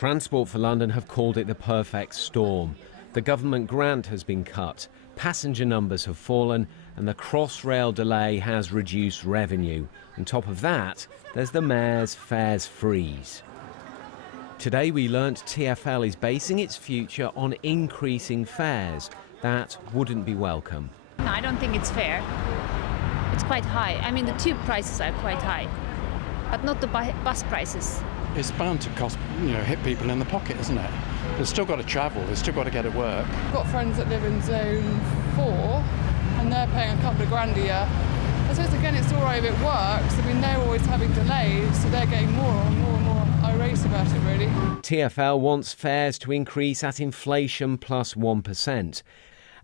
Transport for London have called it the perfect storm. The government grant has been cut, passenger numbers have fallen, and the Crossrail delay has reduced revenue. On top of that, there's the Mayor's fares freeze. Today we learnt TfL is basing its future on increasing fares. That wouldn't be welcome. No, I don't think it's fair. It's quite high. I mean, the tube prices are quite high, but not the bus prices. It's bound to cost, hit people in the pocket, isn't it? They've still got to travel, they've still got to get to work. I've got friends that live in Zone 4 and they're paying a couple of grand a year. I suppose again it's all right if it works. I mean, they're always having delays, so they're getting more and more irate about it, really. TfL wants fares to increase at inflation plus 1%.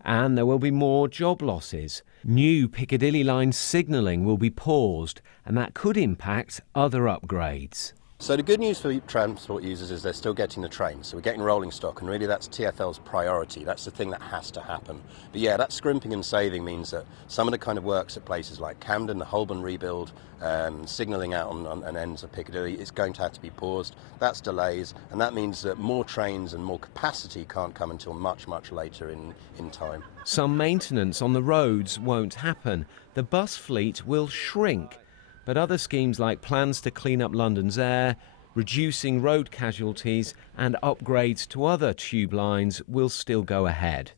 And there will be more job losses. New Piccadilly line signalling will be paused, and that could impact other upgrades. So the good news for transport users is they're still getting the train, so we're getting rolling stock, and really that's TfL's priority. That's the thing that has to happen. But yeah, that scrimping and saving means that some of the kind of works at places like Camden, the Holborn rebuild, signalling out on ends of Piccadilly is going to have to be paused. That's delays, and that means that more trains and more capacity can't come until much, much later in time. Some maintenance on the roads won't happen. The bus fleet will shrink. But other schemes like plans to clean up London's air, reducing road casualties and upgrades to other tube lines will still go ahead.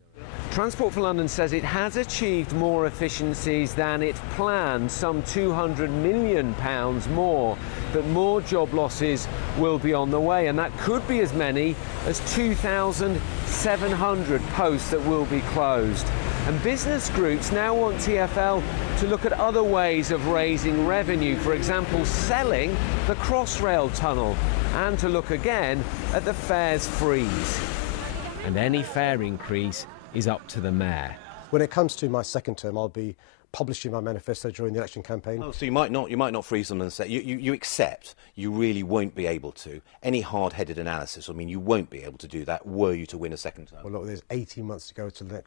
Transport for London says it has achieved more efficiencies than it planned, some £200 million more, but more job losses will be on the way, and that could be as many as 2,700 posts that will be closed. And business groups now want TfL to look at other ways of raising revenue, for example, selling the Crossrail tunnel, and to look again at the fares freeze. And any fare increase is up to the Mayor. When it comes to my second term, I'll be publishing my manifesto during the election campaign. Oh, so you might not freeze them and say you accept you really won't be able to. Any hard-headed analysis, I mean, you won't be able to do that were you to win a second term. Well, look, there's 18 months to go to the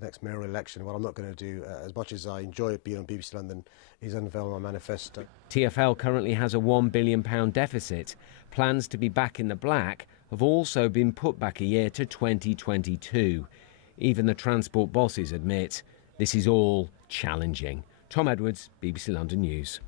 next mayoral election. What I'm not going to do, as much as I enjoy it being on BBC London, is unveil my manifesto. TfL currently has a £1 billion deficit. Plans to be back in the black have also been put back a year to 2022. Even the transport bosses admit this is all challenging. Tom Edwards, BBC London News.